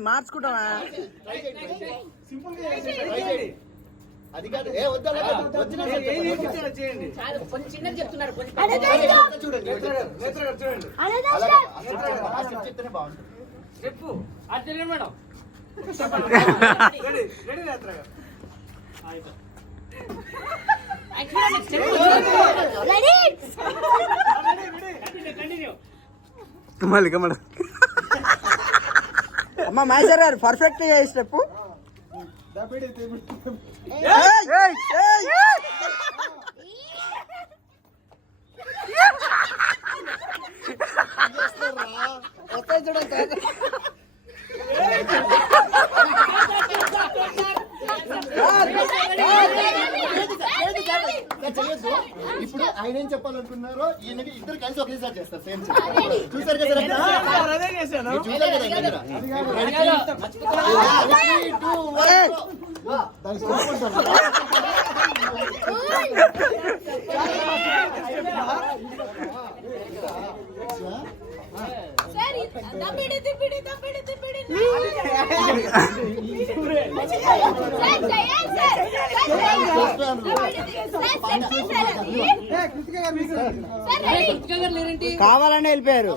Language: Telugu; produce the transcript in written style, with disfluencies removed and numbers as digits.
మార్చుకుంటావా అది కాదు చిన్నది చెప్తున్నారు చెప్తేనే బాగుంటుంది చెప్పు అది మేడం మళ్ళీ అమ్మ మైసర్ గారు పర్ఫెక్ట్ గా స్టెప్ ఇప్పుడు ఆయన ఏం చెప్పాలనుకున్నారో ఈయనకి ఇద్దరు కలిసి ఒకేసారి చేస్తారు సేమ్ చూసారు కదా కావాలనే వెళ్ళిపోయారు.